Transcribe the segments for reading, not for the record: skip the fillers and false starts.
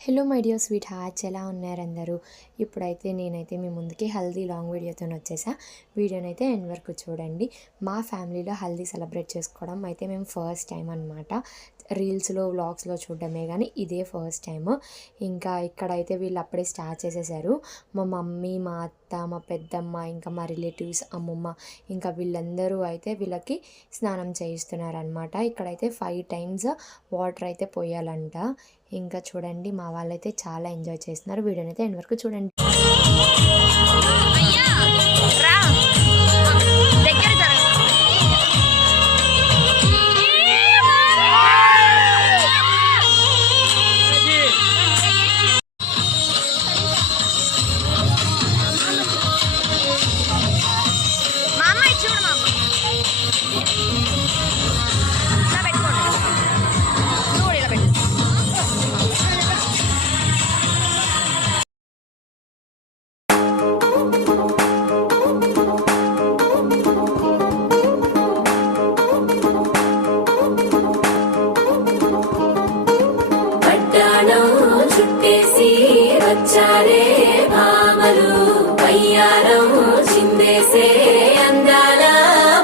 Hello my dear sweet hearts, ఎలా ఉన్నారు అందరూ? ఇప్పుడైతే నేనైతే మీ ముందుకి హల్దీ లాంగ్ వీడియోతో వచ్చేసా. వీడియోని అయితే ఎండ్ వరకు చూడండి. మా ఫ్యామిలీలో హల్దీ సెలబ్రేట్ చేసుకోవడం అయితే మేము ఫస్ట్ టైం అనమాట. రీల్స్లో వ్లాగ్స్లో చూడడమే కానీ ఇదే ఫస్ట్ టైము. ఇంకా ఇక్కడైతే వీళ్ళు అప్పుడే స్టార్ట్ చేసేసారు. మా మమ్మీ, మా అత్త, మా పెద్దమ్మ, ఇంకా మా రిలేటివ్స్, అమ్మమ్మ, ఇంకా వీళ్ళందరూ అయితే వీళ్ళకి స్నానం చేయిస్తున్నారనమాట. ఇక్కడైతే 5 times వాటర్ అయితే పోయాలంట. ఇంకా చూడండి, మా వాళ్ళైతే చాలా ఎంజాయ్ చేస్తున్నారు. వీడియోని అయితే ఎండ్ వరకు చూడండి. చుట్టేసి వచ్చారే భామలు, పయ్యారం చిందేసే అందాల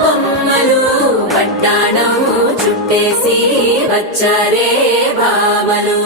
బొమ్మలు. పట్టాణం చుట్టేసి వచ్చారే భామలు.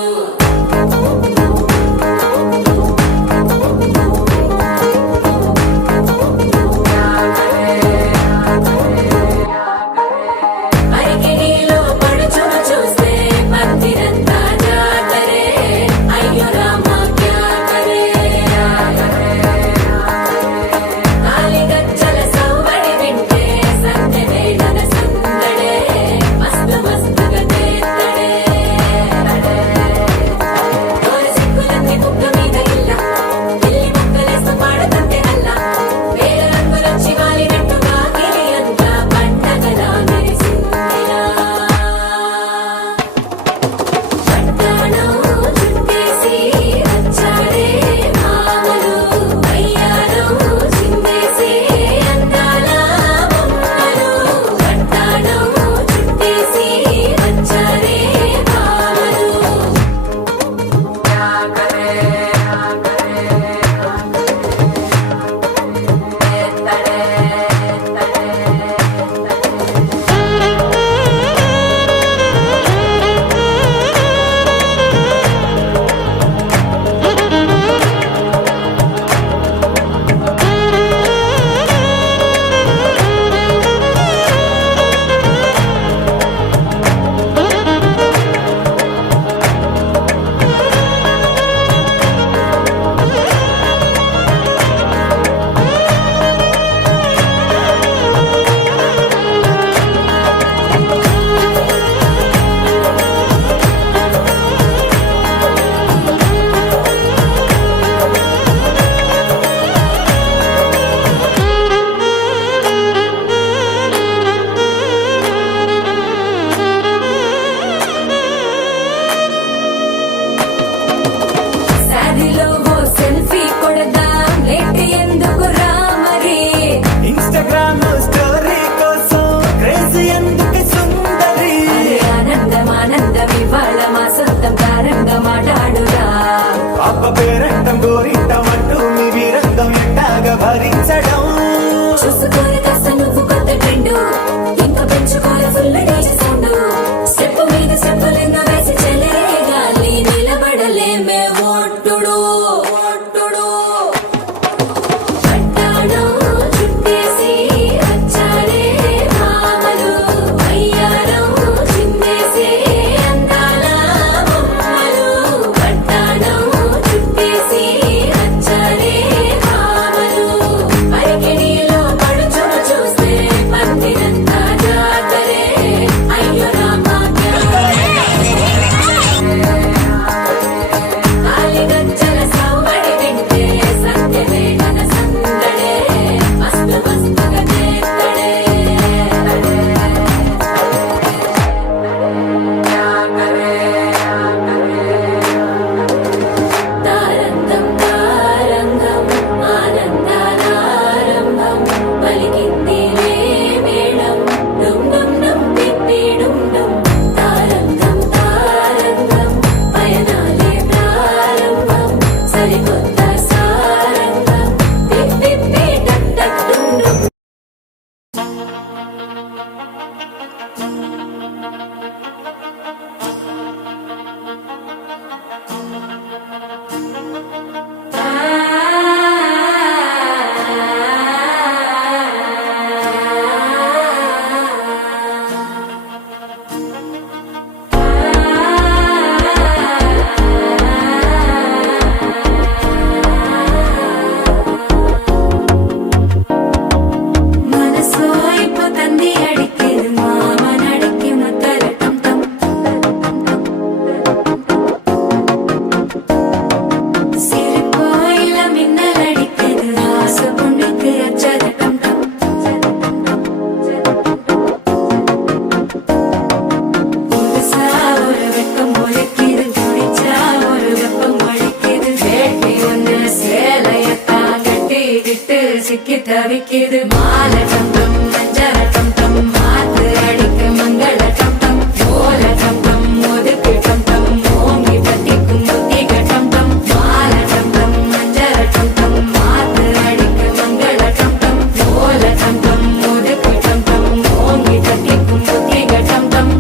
தவிக்குது மால டம் டம் மஞ்சள டம் டம் மாத்து அடிக்க மங்கள டம் டம் ஓல டம் டம் ஒதுக்கு டம் டம் ஓங்கி தட்டிக்கும் முத்திக டம் டம் மால டம் டம் மஞ்சள டம் டம் மாத்து அடிக்க மங்கள டம் டம் ஓல டம் டம் ஒதுக்கு டம் டம் ஓங்கி தட்டிக்கும் முத்திக டம் டம்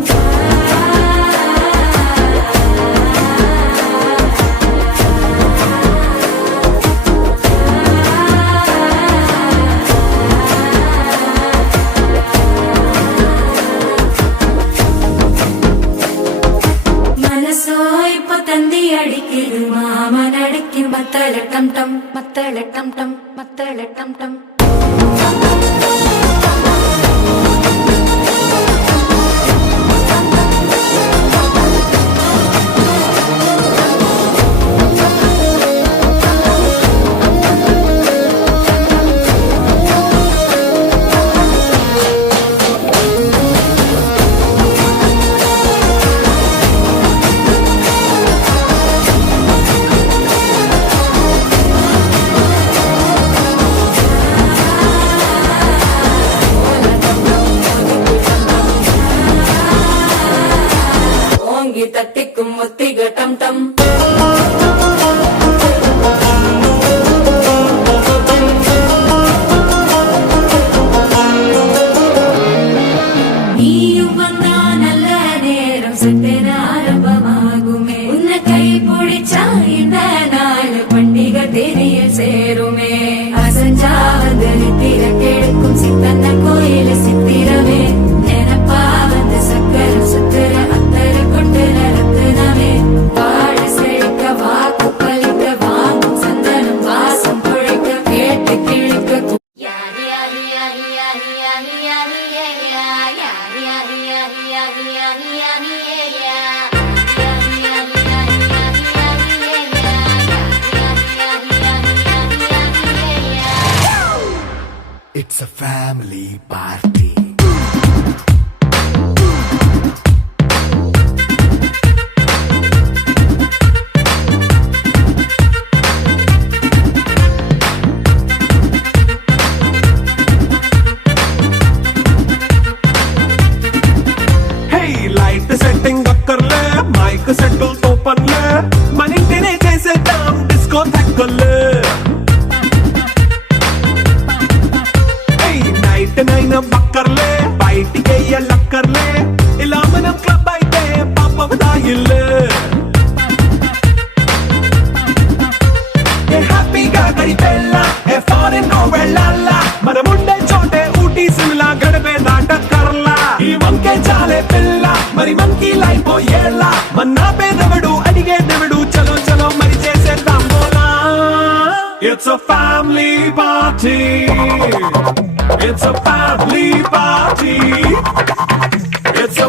മനസ്സോ ഇപ്പൊ തന്തി അടിക്കിത് മാമനടിക്ക് മത്തളട്ടം ടം മത്തളട്ടം ടം മത്തളട്ടം ടം ஓங்கி தட்டிக்கும் முத்திக டம் டம் நீயும் வந்தா நல்ல நேரம் சட்டென ஆரம்பமாகுமே உன்னை கை பிடிச்சா இந்த நாள் பண்டிகை தெரிய சேருமே அசஞ்சா வந்து நித்திர கெடுக்கும் சித்தன்ன கோயில சித்திரமே நினப்பா வந்து சக்கர சுத்திர அத்தர கொண்டு நடத்துனவே வாழ செழிக்க வாக்கு பலிக்க வாங்கும் சந்தனம் வாசம் பொழிக்க கேட்டு கிழிக்க யாரி யாரி யாரி யாரி யாரி யாரி யாரி யாரி யாரி யாரி யாரி யாரி It's a family party. Hey, light setting అక్కర్లే మైక్ సెట్టుల్ తో పనిలే మన ఇంటినే చేసేద్దాం డిస్కో థక్కర్లే నైట్ నైన్ బక్కర్లే బయటికి లక్కర్లే ఇలా మనం క్లబ్ అయితే పాపం దాయిల్లే ఏ హ్యాపీగా గడిపెళ్ళ ఏ ఫారెన్ నో వెళ్ళాల మనం ఉండే చోటే ఊటీ సిమ్లా గడిపే దాటక్కర్లా ఈ వంకే చాలే పిల్ల మరి మనకి లైఫ్ ఏళ్ళ మన్నా పేదవడు అడిగేదెవడు చలో చలో మరి చేసేద్దాం బోలా It's a family party. It's a family party. It's a